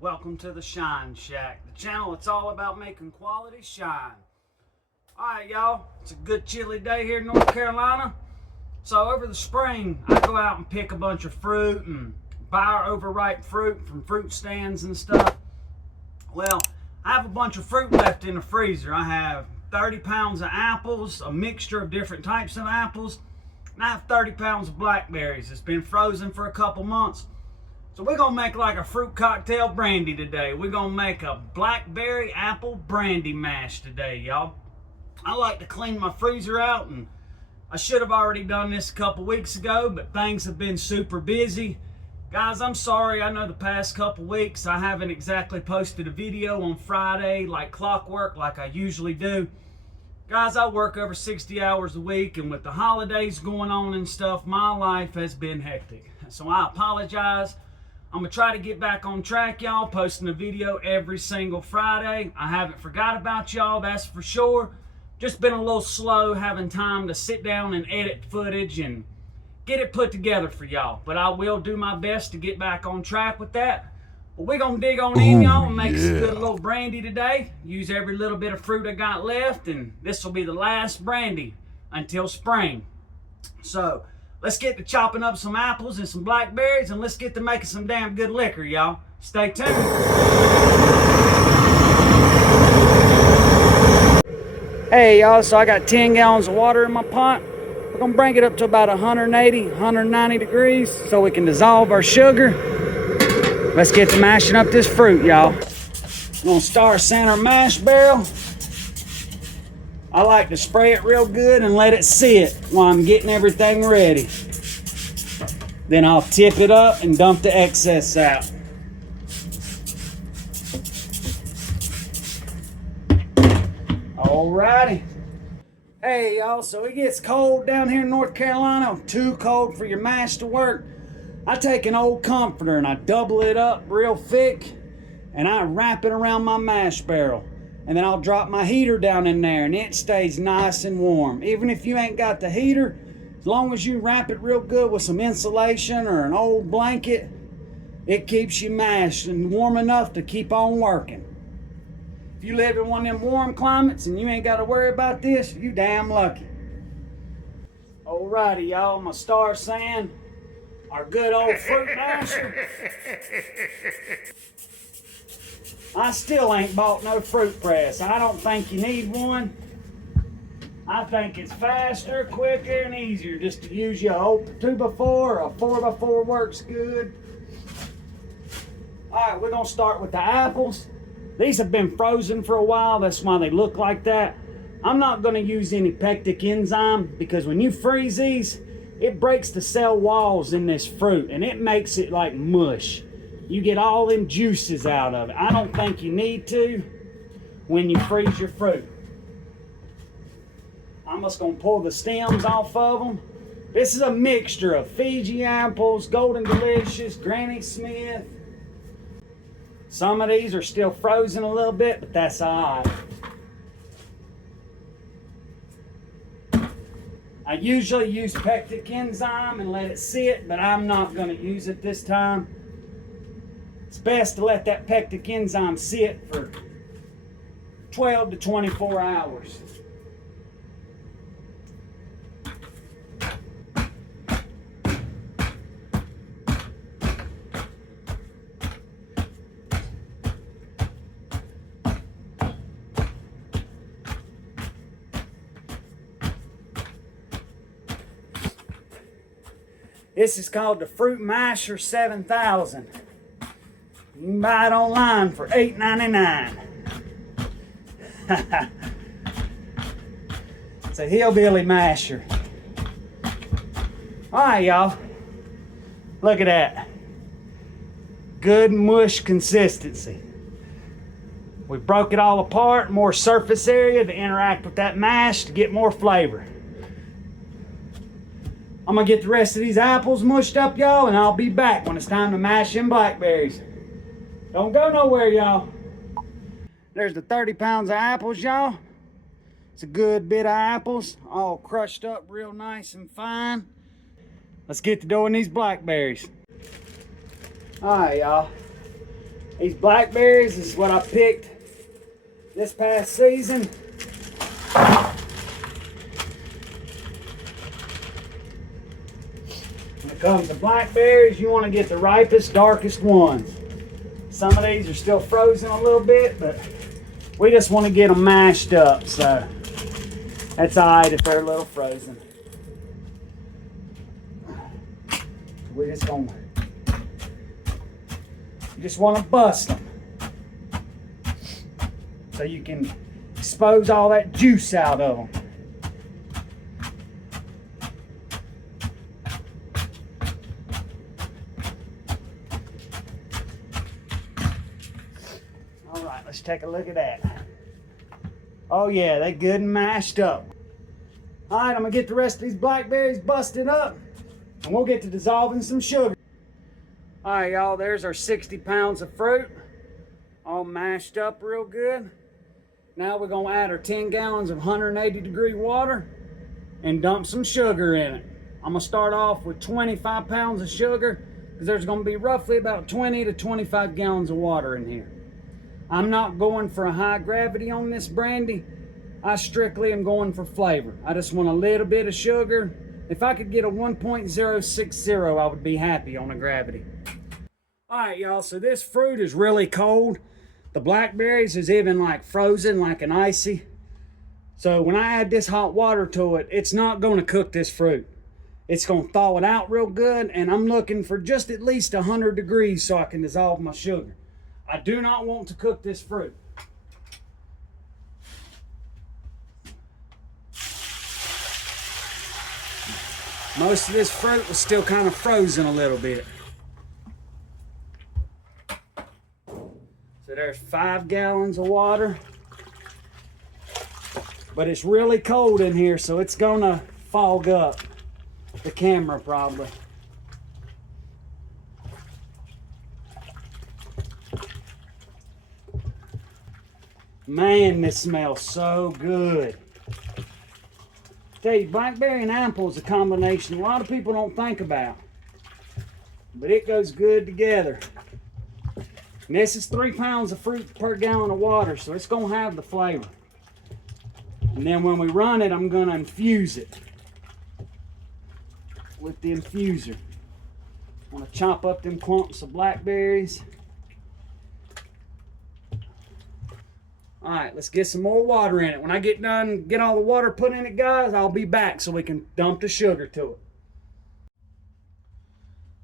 Welcome to the Shine Shack, the channel that's all about making quality shine. Alright y'all, it's a good chilly day here in North Carolina. So over the spring, I go out and pick a bunch of fruit and buy overripe fruit from fruit stands and stuff. Well, I have a bunch of fruit left in the freezer. I have 30 pounds of apples, a mixture of different types of apples, and I have 30 pounds of blackberries. It's been frozen for a couple months. So we're gonna make like a fruit cocktail brandy today. We're gonna make a blackberry apple brandy mash today, y'all. I like to clean my freezer out, and I should have already done this a couple weeks ago, but things have been super busy. Guys, I'm sorry. I know the past couple weeks I haven't exactly posted a video on Friday like clockwork like I usually do. Guys, I work over 60 hours a week, and with the holidays going on and stuff, my life has been hectic. So I apologize. I'm gonna try to get back on track, y'all, posting a video every single Friday. I haven't forgot about y'all, that's for sure. Just been a little slow having time to sit down and edit footage and get it put together for y'all. But I will do my best to get back on track with that. But we're gonna dig on in, y'all, and make some good little brandy today. Use every little bit of fruit I got left, and this will be the last brandy until spring. So let's get to chopping up some apples and some blackberries, and let's get to making some damn good liquor, y'all. Stay tuned. Hey, y'all, so I got 10 gallons of water in my pot. We're gonna bring it up to about 180, 190 degrees so we can dissolve our sugar. Let's get to mashing up this fruit, y'all. I'm gonna start center mash barrel. I like to spray it real good and let it sit while I'm getting everything ready. Then I'll tip it up and dump the excess out. Alrighty. Hey y'all, so it gets cold down here in North Carolina. Too cold for your mash to work. I take an old comforter and I double it up real thick and I wrap it around my mash barrel. And then I'll drop my heater down in there and it stays nice and warm. Even if you ain't got the heater, as long as you wrap it real good with some insulation or an old blanket, it keeps you mashed and warm enough to keep on working. If you live in one of them warm climates and you ain't got to worry about this, you damn lucky. Alrighty, y'all, I'm gonna start saying our good old fruit masher. I still ain't bought no fruit press. I don't think you need one. I think it's faster, quicker, and easier just to use your old 2x4 or a 4x4 works good. All right, we're gonna start with the apples. These have been frozen for a while. That's why they look like that. I'm not gonna use any pectic enzyme because when you freeze these, it breaks the cell walls in this fruit and it makes it like mush. You get all them juices out of it. I don't think you need to when you freeze your fruit. I'm just gonna pull the stems off of them. This is a mixture of Fiji apples, Golden Delicious, Granny Smith. Some of these are still frozen a little bit, but that's all right. I usually use pectic enzyme and let it sit, but I'm not gonna use it this time. It's best to let that pectic enzyme sit for 12 to 24 hours. This is called the Fruit Masher 7000. You can buy it online for $8.99. It's a hillbilly masher. All right, y'all. Look at that. Good mush consistency. We broke it all apart, more surface area to interact with that mash to get more flavor. I'm gonna get the rest of these apples mushed up, y'all, and I'll be back when it's time to mash them blackberries. Don't go nowhere, y'all. There's the 30 pounds of apples, y'all. It's a good bit of apples, all crushed up real nice and fine. Let's get to doing these blackberries. All right, y'all. These blackberries is what I picked this past season. When it comes to blackberries, you want to get the ripest, darkest ones. Some of these are still frozen a little bit, but we just want to get them mashed up, so that's alright if they're a little frozen. We're just gonna, you just want to bust them so you can expose all that juice out of them. All right, let's take a look at that. Oh yeah, they good and mashed up. All right, I'm gonna get the rest of these blackberries busted up, and we'll get to dissolving some sugar. All right, y'all, there's our 60 pounds of fruit, all mashed up real good. Now we're gonna add our 10 gallons of 180-degree water and dump some sugar in it. I'm gonna start off with 25 pounds of sugar because there's gonna be roughly about 20 to 25 gallons of water in here. I'm not going for a high gravity on this brandy. I strictly am going for flavor. I just want a little bit of sugar. If I could get a 1.060, I would be happy on a gravity. All right, y'all, so this fruit is really cold. The blackberries is even like frozen, like an icy. So when I add this hot water to it, it's not going to cook this fruit. It's going to thaw it out real good, and I'm looking for just at least 100 degrees so I can dissolve my sugar. I do not want to cook this fruit. Most of this fruit was still kind of frozen a little bit. So there's 5 gallons of water. But it's really cold in here, so it's gonna fog up the camera probably. Man, this smells so good. Tell you, blackberry and apple is a combination a lot of people don't think about, but it goes good together. And this is 3 pounds of fruit per gallon of water, so it's gonna have the flavor. And then when we run it, I'm gonna infuse it with the infuser. I'm gonna chop up them clumps of blackberries. All right, let's get some more water in it. When I get done, get all the water put in it, guys, I'll be back so we can dump the sugar to it.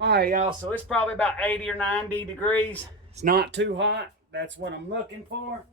All right, y'all, so it's probably about 80 or 90 degrees. It's not too hot. That's what I'm looking for.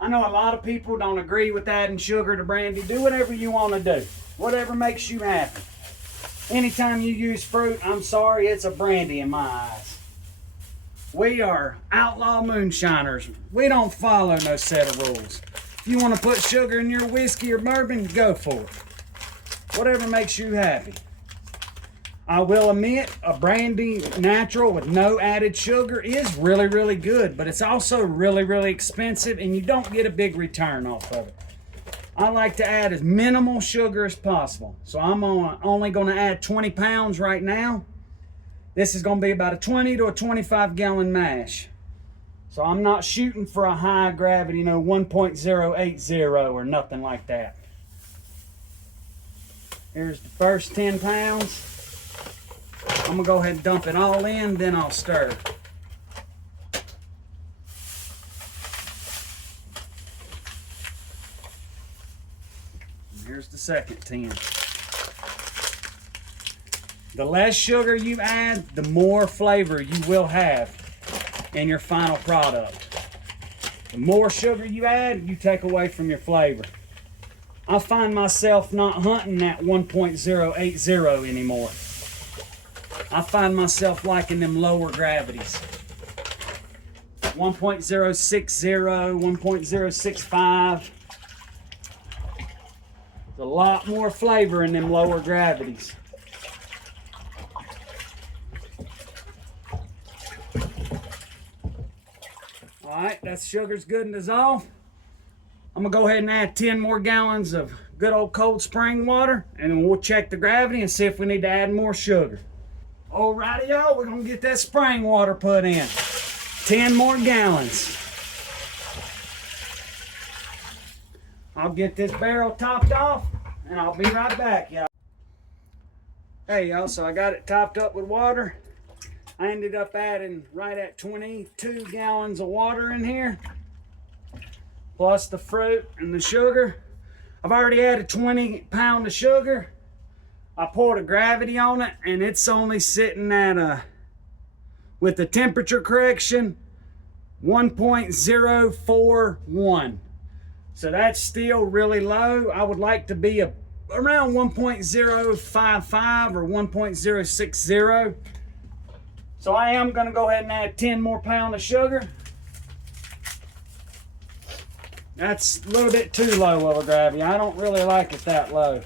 I know a lot of people don't agree with adding sugar to brandy. Do whatever you want to do. Whatever makes you happy. Anytime you use fruit, I'm sorry, it's a brandy in my eyes. We are outlaw moonshiners. We don't follow no set of rules. If you want to put sugar in your whiskey or bourbon, go for it. Whatever makes you happy. I will admit, a brandy natural with no added sugar is really, really good, but it's also really, really expensive, and you don't get a big return off of it. I like to add as minimal sugar as possible. So I'm only going to add 20 pounds right now. This is going to be about a 20 to a 25 gallon mash. So I'm not shooting for a high gravity, 1.080 or nothing like that. Here's the first 10 pounds. I'm going to go ahead and dump it all in, then I'll stir. And here's the second 10. The less sugar you add, the more flavor you will have in your final product. The more sugar you add, you take away from your flavor. I find myself not hunting that 1.080 anymore. I find myself liking them lower gravities. 1.060, 1.065. There's a lot more flavor in them lower gravities. Alright, that sugar's good and dissolved. I'm going to go ahead and add 10 more gallons of good old Cold Spring water, and then we'll check the gravity and see if we need to add more sugar. Alrighty, y'all, we're gonna get that spring water put in. 10 more gallons. I'll get this barrel topped off and I'll be right back, y'all. Hey, y'all, so I got it topped up with water. I ended up adding right at 22 gallons of water in here, plus the fruit and the sugar. I've already added 20 pounds of sugar. I poured a gravity on it, and it's only sitting at with the temperature correction, 1.041. So that's still really low. I would like to be around 1.055 or 1.060. So I am going to go ahead and add 10 more pounds of sugar. That's a little bit too low of a gravity. I don't really like it that low.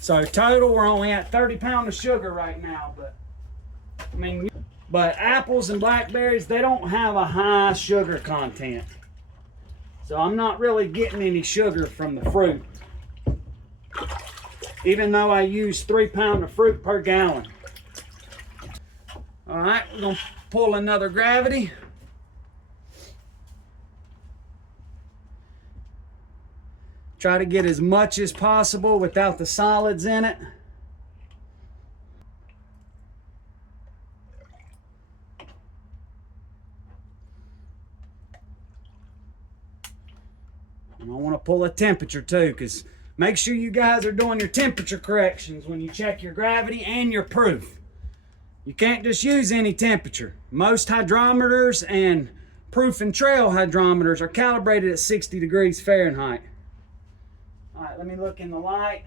So total, we're only at 30 pounds of sugar right now, but apples and blackberries, they don't have a high sugar content. So I'm not really getting any sugar from the fruit, even though I use 3 pounds of fruit per gallon. All right, we're gonna pull another gravity. Try to get as much as possible without the solids in it. And I want to pull a temperature too, because make sure you guys are doing your temperature corrections when you check your gravity and your proof. You can't just use any temperature. Most hydrometers and proof and trail hydrometers are calibrated at 60 degrees Fahrenheit. All right, let me look in the light.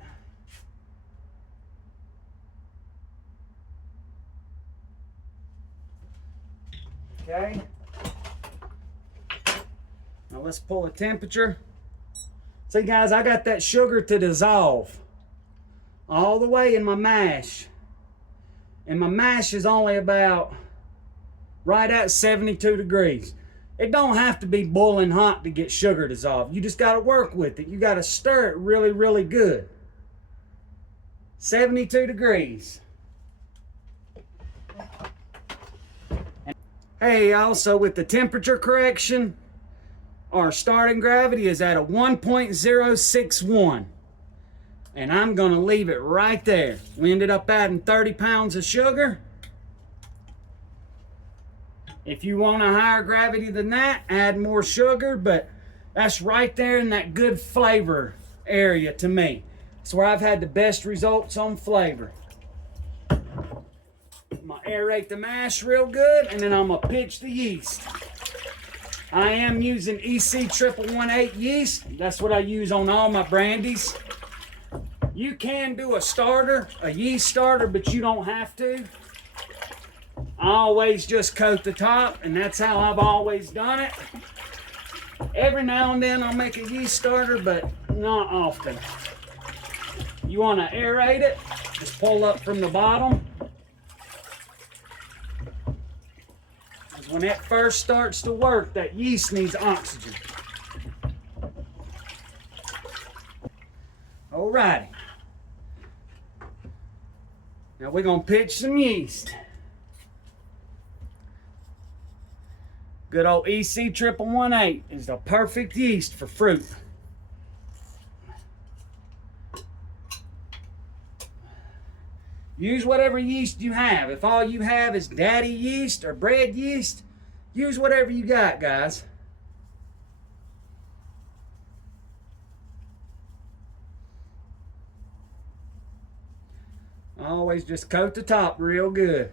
Okay. Now let's pull a temperature. See guys, I got that sugar to dissolve all the way in my mash. And my mash is only about right at 72 degrees. It don't have to be boiling hot to get sugar dissolved. You just got to work with it. You got to stir it really, really good. 72 degrees. Hey, also with the temperature correction, our starting gravity is at a 1.061. And I'm going to leave it right there. We ended up adding 30 pounds of sugar. If you want a higher gravity than that, add more sugar, but that's right there in that good flavor area to me. It's where I've had the best results on flavor. I'm going to aerate the mash real good, and then I'm going to pitch the yeast. I am using EC 1118 yeast. That's what I use on all my brandies. You can do a starter, a yeast starter, but you don't have to. I always just coat the top, and that's how I've always done it. Every now and then I'll make a yeast starter, but not often. You want to aerate it, just pull up from the bottom. Because when it first starts to work, that yeast needs oxygen. Alrighty. Now we're going to pitch some yeast. Good old EC 1118 is the perfect yeast for fruit. Use whatever yeast you have. If all you have is daddy yeast or bread yeast, use whatever you got, guys. Always just coat the top real good.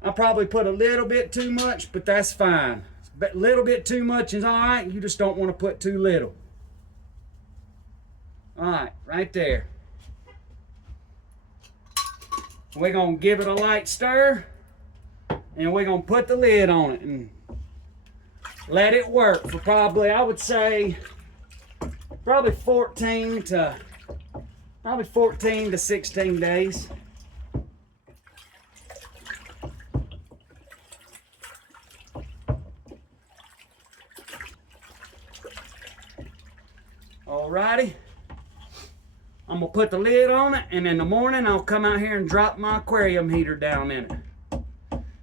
I probably put a little bit too much, but that's fine. A little bit too much is all right. You just don't want to put too little. All right, right there. We're going to give it a light stir, and we're going to put the lid on it and let it work for probably, I would say, probably 14 to 16 days. Alrighty. I'm gonna put the lid on it, and in the morning I'll come out here and drop my aquarium heater down in it.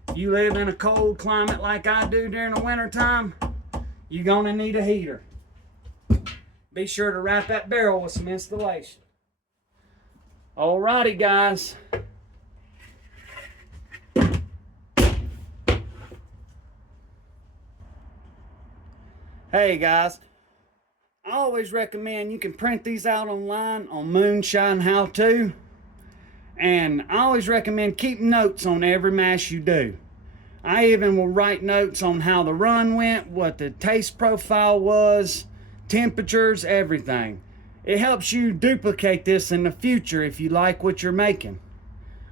If you live in a cold climate like I do during the winter time, you're gonna need a heater. Be sure to wrap that barrel with some insulation. Alrighty, guys. Hey guys, I always recommend you can print these out online on Moonshine How To, and I always recommend keep notes on every mash you do. I even will write notes on how the run went, what the taste profile was, temperatures, everything. It helps you duplicate this in the future if you like what you're making.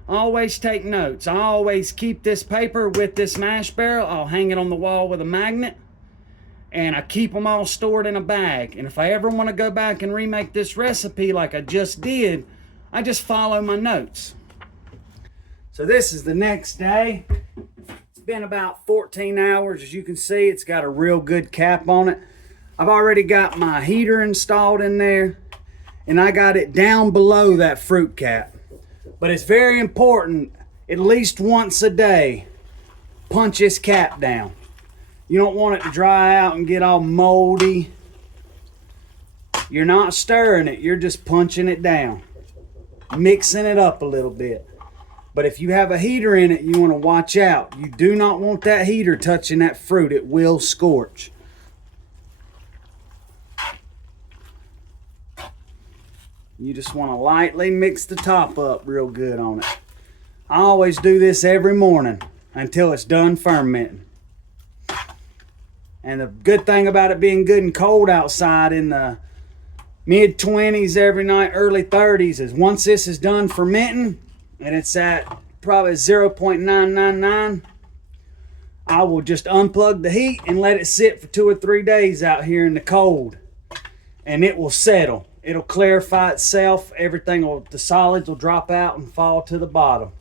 Always take notes. I always keep this paper with this mash barrel. I'll hang it on the wall with a magnet. And I keep them all stored in a bag. And if I ever want to go back and remake this recipe like I just did, I just follow my notes. So this is the next day. It's been about 14 hours. As you can see, it's got a real good cap on it. I've already got my heater installed in there, and I got it down below that fruit cap. But it's very important, at least once a day, punch this cap down. You don't want it to dry out and get all moldy. You're not stirring it, you're just punching it down, mixing it up a little bit. But if you have a heater in it, you want to watch out. You do not want that heater touching that fruit. It will scorch. You just want to lightly mix the top up real good on it. I always do this every morning until it's done fermenting. And the good thing about it being good and cold outside in the mid-20s every night, early 30s, is once this is done fermenting, and it's at probably 0.999, I will just unplug the heat and let it sit for 2 or 3 days out here in the cold. And it will settle. It'll clarify itself. The solids will drop out and fall to the bottom.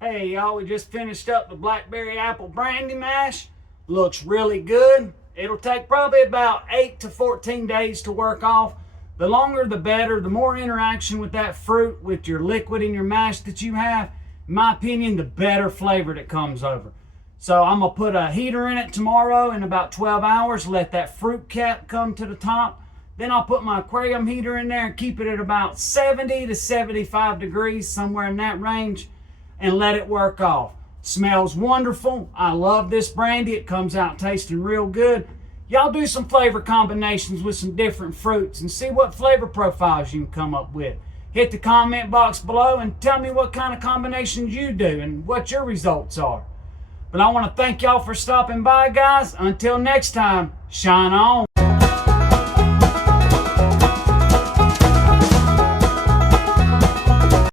Hey y'all, we just finished up the blackberry apple brandy mash. Looks really good. It'll take probably about 8 to 14 days to work off. The longer the better. The more interaction with that fruit, with your liquid in your mash that you have, in my opinion, the better flavor that comes over. So I'm gonna put a heater in it tomorrow in about 12 hours, let that fruit cap come to the top. Then I'll put my aquarium heater in there and keep it at about 70 to 75 degrees, somewhere in that range, and let it work off. Smells wonderful. I love this brandy. It comes out tasting real good. Y'all do some flavor combinations with some different fruits and see what flavor profiles you can come up with. Hit the comment box below and tell me what kind of combinations you do and what your results are. But I want to thank y'all for stopping by, guys. Until next time, shine on.